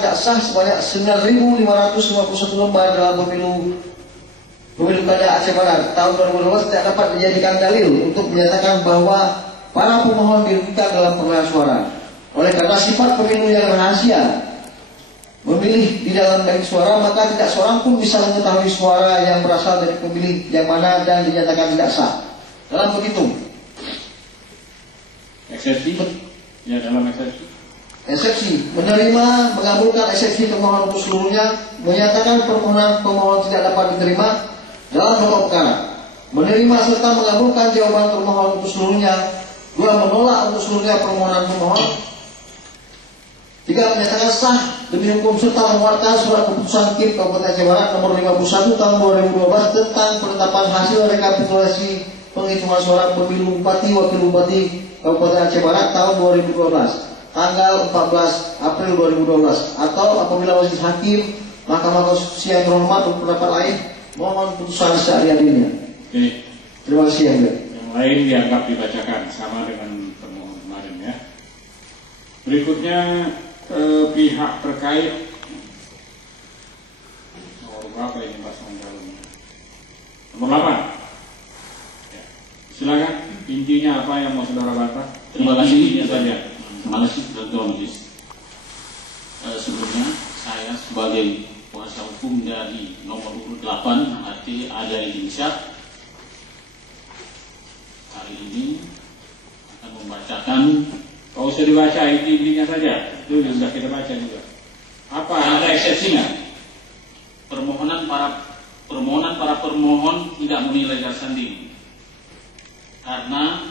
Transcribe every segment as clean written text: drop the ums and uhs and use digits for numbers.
tidak sah sebanyak 9.551 lembar dalam pemilu kada Aceh Barat tahun 2012 tidak dapat dijadikan dalil untuk menyatakan bahwa para pemohon dirugikan dalam perolehan suara. Oleh karena sifat pemilu yang rahasia, memilih di dalam bilik suara, maka tidak seorang pun bisa mengetahui suara yang berasal dari pemilih yang mana dan dinyatakan tidak sah. Dalam begitu, eksepsi, ya dalam eksepsi menerima, mengabulkan eksepsi termohon untuk seluruhnya, menyatakan permohonan pemohon tidak dapat diterima dalam pokok perkara, menerima serta mengabulkan jawaban termohon untuk seluruhnya, 2 menolak untuk seluruhnya permohonan pemohon, 3 menyatakan sah demi hukum serta mengeluarkan surat keputusan KIP Kabupaten Aceh Barat nomor 51 tahun 2012 tentang penetapan hasil rekapitulasi penghitungan suara pemilu Bupati Wakil Bupati Kabupaten Aceh Barat tahun 2012 tanggal 14 April 2012, atau apabila majelis hakim Mahkamah Konstitusi yang terhormat berpendapat lain, mohon putusan seadil-adilnya. Terima kasih yang mulia. Yang lain dianggap dibacakan sama dengan permohonan kemarin ya. Berikutnya pihak terkait. Nomor berapa ini Pak Calonnya? Nomor 8. Ya. Silakan, intinya apa yang mau saudara bantah? Terima kasih saja. Terima kasih Dr. Majelis. Sebelumnya saya sebagai kuasa hukum dari nomor 8 arti ada Indonesia hari ini akan membacakan. Kalau usah dibaca intinya saja, itu sudah kita baca juga. Apa ada eksepsinya? Permohonan para permohon tidak menilai sanding karena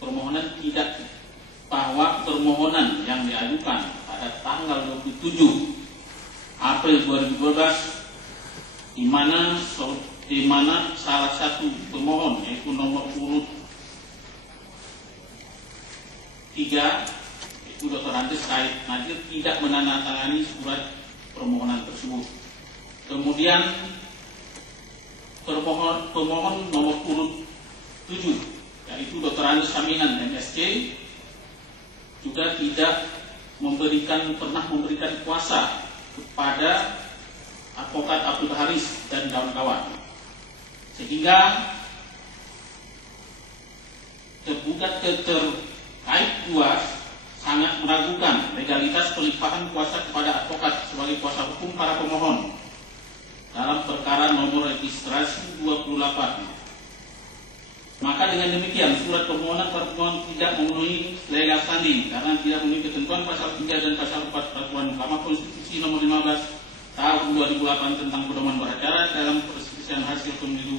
permohonan bahwa permohonan yang diajukan pada tanggal 27 April 2012 di mana salah satu pemohon yaitu nomor urut 3 itu Dr. Andes Said Nadir tidak menandatangani surat permohonan tersebut. Kemudian pemohon nomor urut 7 yaitu Dr. Andes Saminan MSc juga tidak pernah memberikan kuasa kepada advokat Abdul Haris dan kawan-kawan, sehingga tergugat terkait 2 sangat meragukan legalitas pelimpahan kuasa kepada advokat sebagai kuasa hukum para pemohon dalam perkara nomor registrasi 28. Maka dengan demikian surat permohonan para pemohon tidak memenuhi legal standing karena tidak memenuhi ketentuan pasal 3 dan pasal 4 peraturan Mahkamah Konstitusi nomor 15 tahun 2008 tentang pedoman beracara dalam perselisihan hasil pemilu